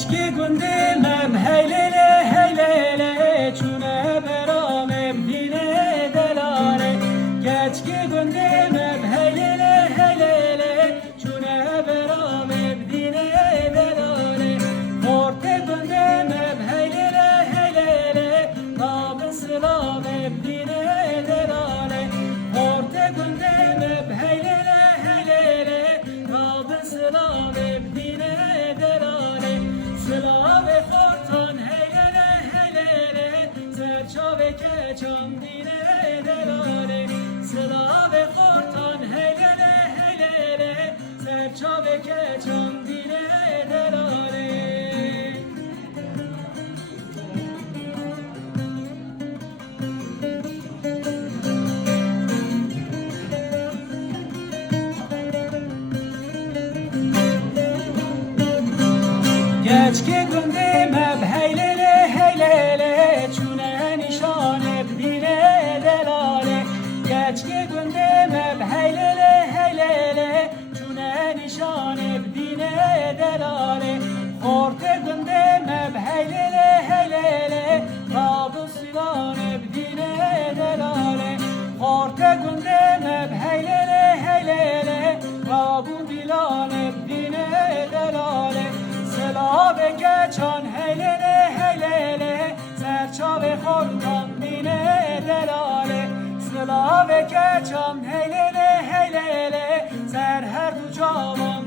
Geçki gündemem heylele heylele çune beramem dine delale. Geçki gündemem heylele heylele çune beramem dine delale. Orte gündemem heylele heylele nam sılamem dine delale. Orte gündemem heylele heylele nam sılamem dine delale. Slave hortan heylele heylele serçave keçan dine delale. Slave hortan heylele heylele serçave keçan dine delale. Geçki gündemem heylele heylele çune nişan dine delale. Geçki gündemem heylele heylele çune nişan dine delale. Orte gündemem heylele heylele rabu silan dine delale. Orte gündemem heylele heylele rabu bilan dine delale. Slave keçan heylele heylele serçave hortan dine delale. Slave keçan heylele heylele ser her du cavan